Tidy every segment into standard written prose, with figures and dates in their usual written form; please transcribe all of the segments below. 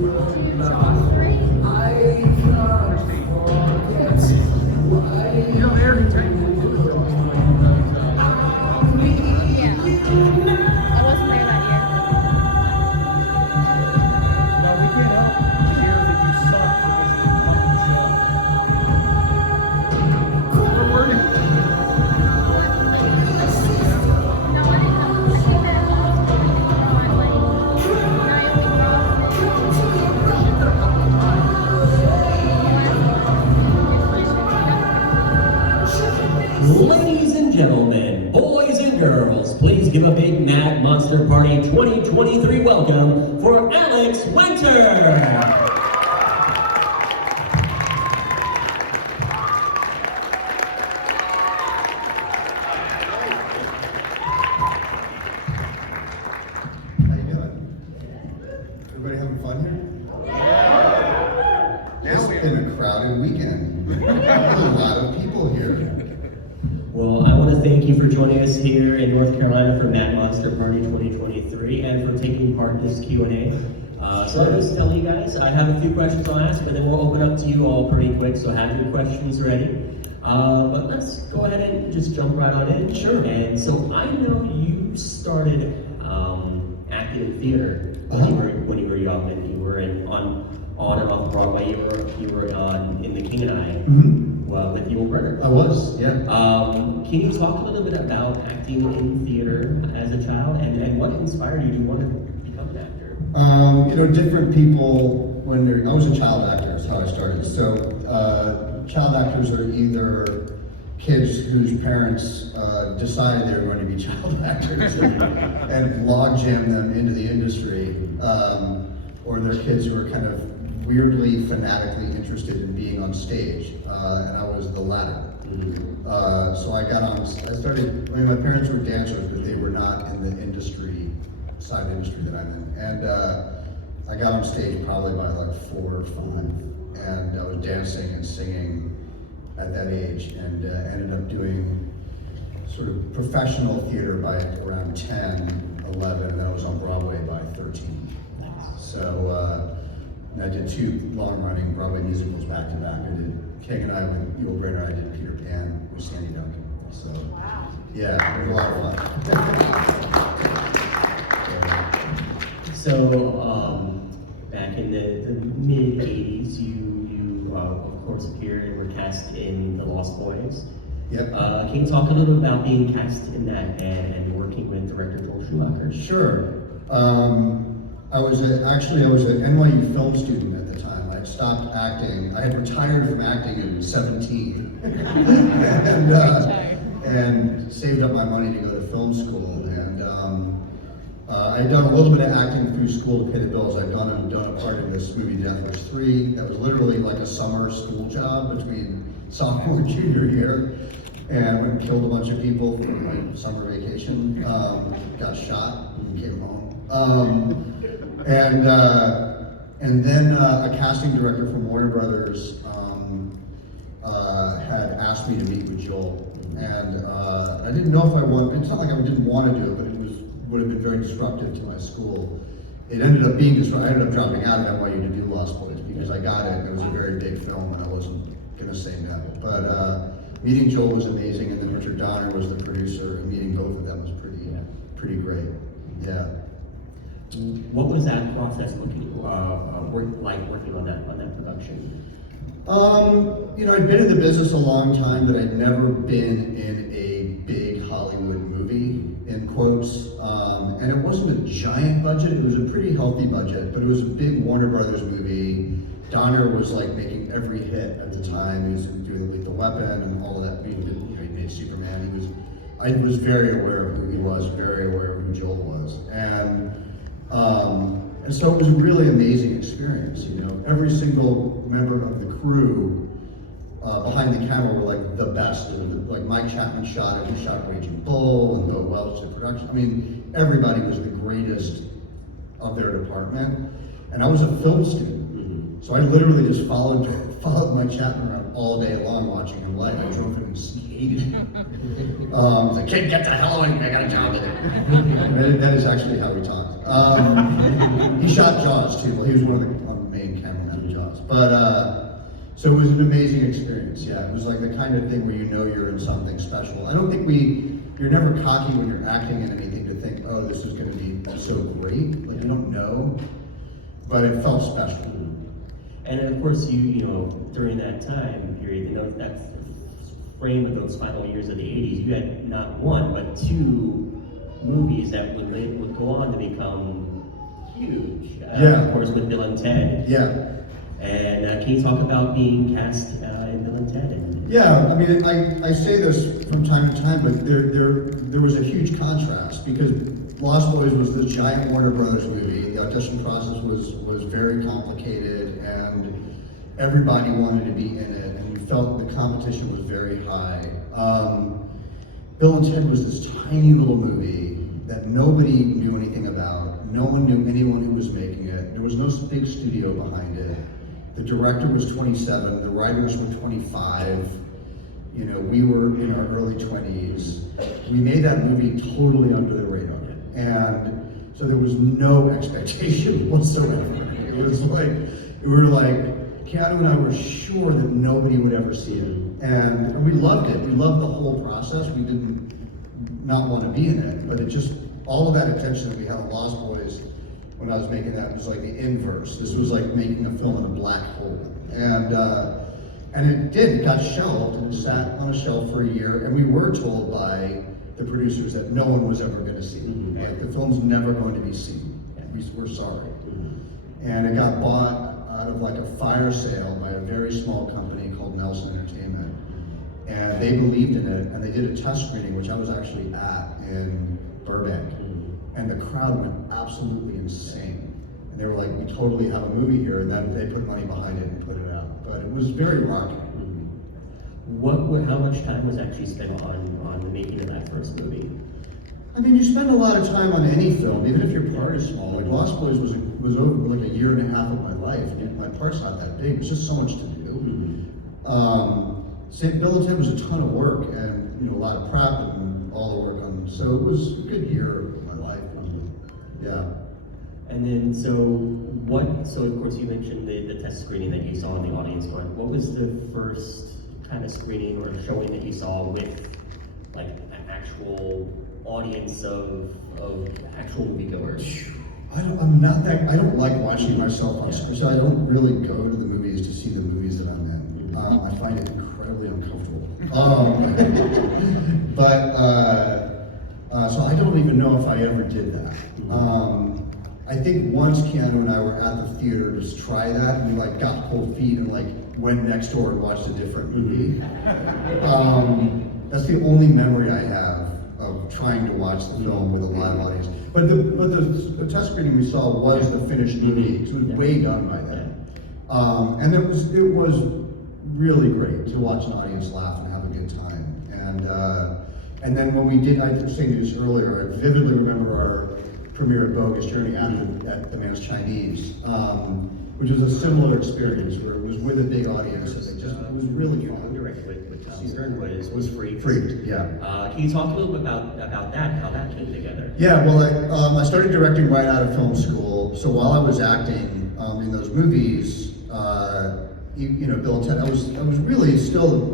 You know, they're I wasn't there that year. Now, we can't help but hear that you suck because you didn't come to the show. We're worried. Ladies and gentlemen, boys and girls, please give a big Mad Monster Party 2023 welcome for Alex Winter! How you doing? Everybody having fun here? It's been a crowded weekend. There's a lot of people here. Well, I want to thank you for joining us here in North Carolina for Mad Monster Party 2023 and for taking part in this Q&A. So I'll just tell you guys, I have a few questions I'll ask, but then we'll open up to you all pretty quick, so have your questions ready. But let's go ahead and just jump right on in. Sure. And so I know you started acting in theater when you were young, and you were on and off Broadway. You were in The King and I with your brother. I was, yeah. Can you talk a little bit about acting in theater as a child, and what inspired you to want to become an actor? Different people, I was a child actor, that's how I started. So, child actors are either kids whose parents decided they were going to be child actors and log jam them into the industry, or they're kids who are kind of weirdly, fanatically interested in being on stage, and I was the latter. So my parents were dancers, but they were not in the side industry that I'm in. And I got on stage probably by like 4 or 5, and I was dancing and singing at that age, and ended up doing sort of professional theater by around 10, 11, and I was on Broadway by 13. So I did 2 long-running Broadway musicals back to back. I did King and I with Yul Brynner, I did Peter Pan with Sandy Duncan. So, yeah, it was a lot of fun. So, back in the mid-'80s, you of course appeared and were cast in The Lost Boys. Yep. Can you talk a little bit about being cast in that and working with director Joel Schumacher? Sure. I was an NYU film student at the time. I'd stopped acting. I had retired from acting at 17, and saved up my money to go to film school. And I'd done a little bit of acting through school to pay the bills. I'd done a part in this movie, Death Wish 3. That was literally like a summer school job between sophomore and junior year. And I went and killed a bunch of people for my summer vacation. Got shot and came home. And then a casting director from Warner Brothers had asked me to meet with Joel. And I didn't know if I wanted, it's not like I didn't want to do it, but it would have been very disruptive to my school. It ended up being disruptive. I ended up dropping out of NYU to do Lost Boys because I got it, and it was a very big film, and I wasn't going to say no. But meeting Joel was amazing, and then Richard Donner was the producer, and meeting both of them was pretty great. Yeah. What was that process like working on that production? I'd been in the business a long time, but I'd never been in a big Hollywood movie, in quotes. And it wasn't a giant budget, it was a pretty healthy budget, but it was a big Warner Brothers movie. Donner was like making every hit at the time. He was doing Lethal Weapon and all of that. He made Superman. I was very aware of who he was, very aware of who Joel was. And so it was a really amazing experience, Every single member of the crew behind the camera were like the best. Like Mike Chapman shot it, he shot Raging Bull, and Bill Welch did production. I mean, everybody was the greatest of their department. And I was a film student, so I literally just followed Mike Chapman around all day long watching him live. I drove him and hated him. I was like, kid, get the hell away, I got a job to do. That is actually how we talked. He shot Jaws too. Well, he was one of the So it was an amazing experience. Yeah, it was like the kind of thing where you know you're in something special. I don't think you're never cocky when you're acting in anything to think, oh, this is going to be so great. Like you don't know, but it felt special. And of course, you know, during that time period, you know, that frame of those final years of the 80s, you had not one, but two movies that would go on to become huge. Yeah. Of course, with Bill and Ted. Yeah. And can you talk about being cast in Bill and Ted? Yeah, I mean, I say this from time to time, but there was a huge contrast because Lost Boys was this giant Warner Brothers movie. The audition process was very complicated, and everybody wanted to be in it, and we felt the competition was very high. Bill and Ted was this tiny little movie that nobody knew anything about. No one knew anyone who was making it. There was no big studio behind it. The director was 27, the writers were 25. You know, we were in our early 20s. We made that movie totally under the radar. And so there was no expectation whatsoever. It was like, we were like, Keanu and I were sure that nobody would ever see it. And we loved it. We loved the whole process. We didn't not want to be in it, but it just, all of that attention that we had on Lost Boys when I was making that was like the inverse. This was like making a film in a black hole. And it did, it got shelved and sat on a shelf for a year, and we were told by the producers that no one was ever going to see it. Mm-hmm. Like, the film's never going to be seen. We're sorry. And it got bought out of like a fire sale by a very small company called Nelson Entertainment. And they believed in it, and they did a test screening, which I was actually at in Burbank. And the crowd went absolutely insane. And they were like, we totally have a movie here, and then they put money behind it and put it out. But it was very rocking. How much time was actually spent on the making of that first movie? I mean, you spend a lot of time on any film, even if your part is small. Like Lost Boys was over like a year and a half of my life. And my part's not that big. It's just so much to do. Bill and Ted was a ton of work, and a lot of prep and all the work on. So it was a good year of my life. Yeah. And then, so of course you mentioned the test screening that you saw in the audience one. What was the first kind of screening or showing that you saw with like an actual audience of actual moviegoers? I don't like watching myself on screen, so I don't really go to the movies to see the movies that I'm in. I find it incredibly uncomfortable. So I don't even know if I ever did that. I think once Keanu and I were at the theater to try that, and we like got cold feet and like went next door and watched a different movie. That's the only memory I have of trying to watch the film with a live audience. But the test screening we saw was the finished movie, because it was way done by then. And it was really great to watch an audience laugh and have a good time. And then when we did, I was saying this earlier, I vividly remember our premiere at Bogus Journey at The Man's Chinese, which was a similar experience where it was with a big audience. And it was really fun. Direct with Tom Stern was Freaked. Freaked, yeah. Can you talk a little bit about that, how that came together? Yeah, well, I started directing right out of film school. So while I was acting in those movies, Bill and Ted, I was really still,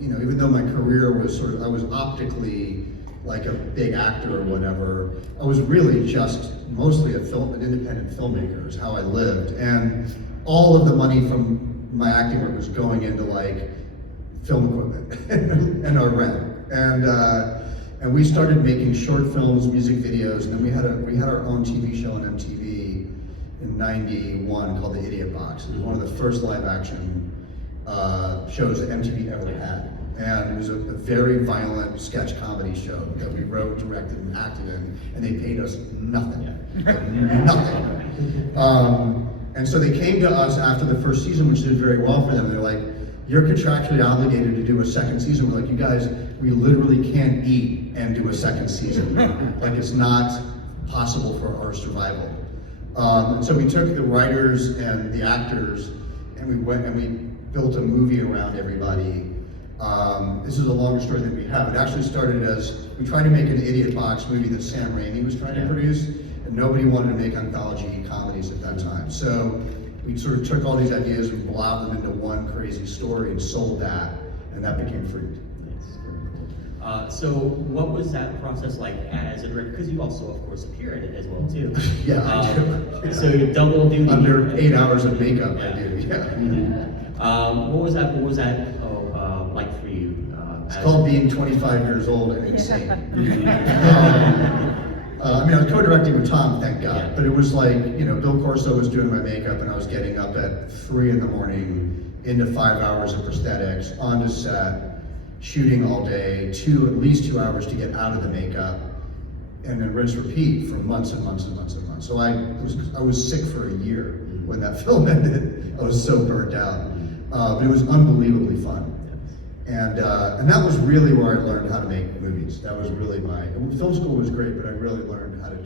even though my career was I was optically like a big actor or whatever, I was really just mostly an independent filmmaker is how I lived. And all of the money from my acting work was going into like film equipment and our rent. And we started making short films, music videos, and then we had our own TV show on MTV in '91 called The Idiot Box. It was one of the first live action shows that MTV ever had. And it was a very violent sketch comedy show that we wrote, directed, and acted in, and they paid us nothing. Nothing. And so they came to us after the first season, which did very well for them. They're like, you're contractually obligated to do a second season. We're like, you guys, we literally can't eat and do a second season. Like, it's not possible for our survival. So we took the writers and the actors, and we went and we built a movie around everybody. This is a longer story than we have. It actually started as, we tried to make an Idiot Box movie that Sam Raimi was trying to produce, and nobody wanted to make anthology comedies at that time. So we sort of took all these ideas and blobbed them into one crazy story and sold that, and that became Freaked. So what was that process like as a director? Because you also, of course, appear in it as well, too. Yeah, I do. So you double duty. Under 8 hours of makeup, I do, yeah. What was that like for you? It's called being 25 years old and insane. I mean, I was co-directing with Tom, thank God, Yeah. but it was like, you know, Bill Corso was doing my makeup and I was getting up at 3 in the morning into 5 hours of prosthetics, onto set, shooting all day, at least 2 hours to get out of the makeup, and then rinse repeat for months and months and months and months. So I was sick for a year when that film ended. I was so burnt out. But it was unbelievably fun. And that was really where I learned how to make movies. That was really film school was great, but I really learned how to